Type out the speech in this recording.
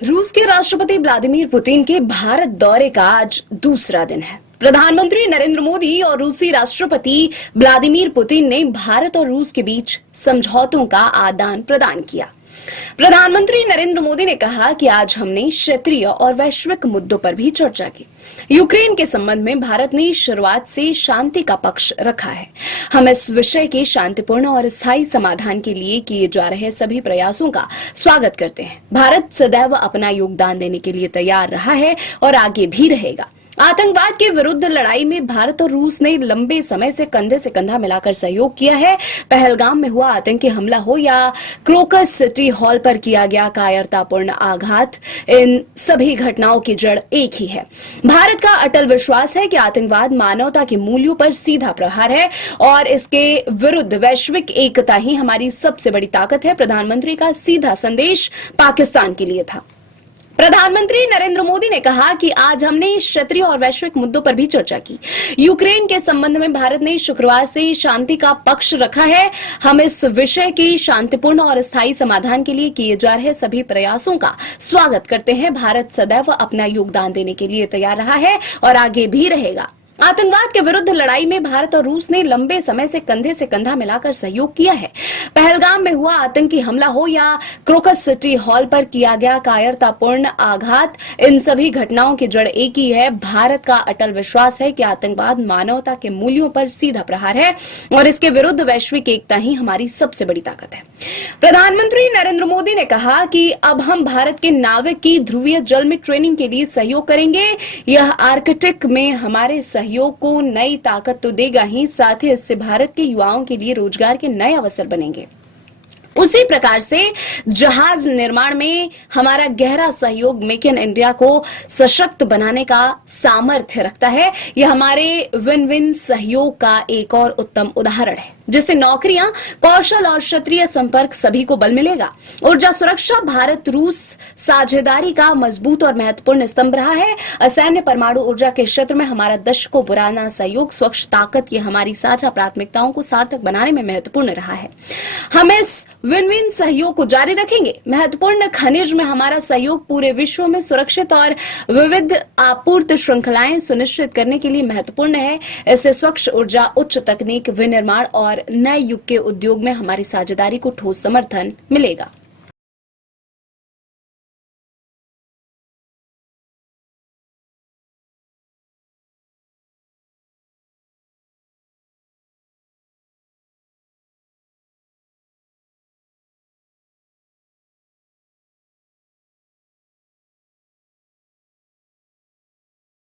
रूस के राष्ट्रपति व्लादिमीर पुतिन के भारत दौरे का आज दूसरा दिन है। प्रधानमंत्री नरेंद्र मोदी और रूसी राष्ट्रपति व्लादिमीर पुतिन ने भारत और रूस के बीच समझौतों का आदान प्रदान किया। प्रधानमंत्री नरेंद्र मोदी ने कहा कि आज हमने क्षेत्रीय और वैश्विक मुद्दों पर भी चर्चा की। यूक्रेन के संबंध में भारत ने शुरुआत से शांति का पक्ष रखा है। हम इस विषय के शांतिपूर्ण और स्थायी समाधान के लिए किए जा रहे सभी प्रयासों का स्वागत करते हैं। भारत सदैव अपना योगदान देने के लिए तैयार रहा है और आगे भी रहेगा। आतंकवाद के विरुद्ध लड़ाई में भारत और रूस ने लंबे समय से कंधा मिलाकर सहयोग किया है। पहलगाम में हुआ आतंकी हमला हो या क्रोकस सिटी हॉल पर किया गया कायरतापूर्ण आघात, इन सभी घटनाओं की जड़ एक ही है। भारत का अटल विश्वास है कि आतंकवाद मानवता के मूल्यों पर सीधा प्रहार है और इसके विरुद्ध वैश्विक एकता ही हमारी सबसे बड़ी ताकत है। प्रधानमंत्री का सीधा संदेश पाकिस्तान के लिए था। प्रधानमंत्री नरेंद्र मोदी ने कहा कि आज हमने क्षेत्रीय और वैश्विक मुद्दों पर भी चर्चा की। यूक्रेन के संबंध में भारत ने शुक्रवार से शांति का पक्ष रखा है। हम इस विषय के शांतिपूर्ण और स्थायी समाधान के लिए किए जा रहे सभी प्रयासों का स्वागत करते हैं। भारत सदैव अपना योगदान देने के लिए तैयार रहा है और आगे भी रहेगा। आतंकवाद के विरुद्ध लड़ाई में भारत और रूस ने लंबे समय से कंधा मिलाकर सहयोग किया है। पहलगाम में हुआ आतंकी हमला हो या क्रोकस सिटी हॉल पर किया गया कायरतापूर्ण आघात, इन सभी घटनाओं की जड़ एक ही है। भारत का अटल विश्वास है कि आतंकवाद मानवता के मूल्यों पर सीधा प्रहार है और इसके विरुद्ध वैश्विक एकता ही हमारी सबसे बड़ी ताकत है। प्रधानमंत्री नरेंद्र मोदी ने कहा कि अब हम भारत के नाविक की ध्रुवीय जल में ट्रेनिंग के लिए सहयोग करेंगे। यह आर्कटिक में हमारे सहयोग को नई ताकत तो देगा ही, साथ ही इससे भारत के युवाओं के लिए रोजगार के नए अवसर बनेंगे। उसी प्रकार से जहाज निर्माण में हमारा गहरा सहयोग मेक इन इंडिया को सशक्त बनाने का सामर्थ्य रखता है। यह हमारे विन विन सहयोग का एक और उत्तम उदाहरण है, जिससे नौकरियां, कौशल और क्षेत्रीय संपर्क सभी को बल मिलेगा। ऊर्जा सुरक्षा भारत रूस साझेदारी का मजबूत और महत्वपूर्ण स्तंभ रहा है। असैन्य परमाणु ऊर्जा के क्षेत्र में हमारा दशकों पुराना सहयोग, स्वच्छ ताकत, ये हमारी साझा प्राथमिकताओं को सार्थक बनाने में महत्वपूर्ण रहा है। हम इस विन विन सहयोग को जारी रखेंगे। महत्वपूर्ण खनिज में हमारा सहयोग पूरे विश्व में सुरक्षित और विविध आपूर्ति श्रृंखलाएं सुनिश्चित करने के लिए महत्वपूर्ण है। इससे स्वच्छ ऊर्जा, उच्च तकनीक, विनिर्माण और नए युग के उद्योग में हमारी साझेदारी को ठोस समर्थन मिलेगा।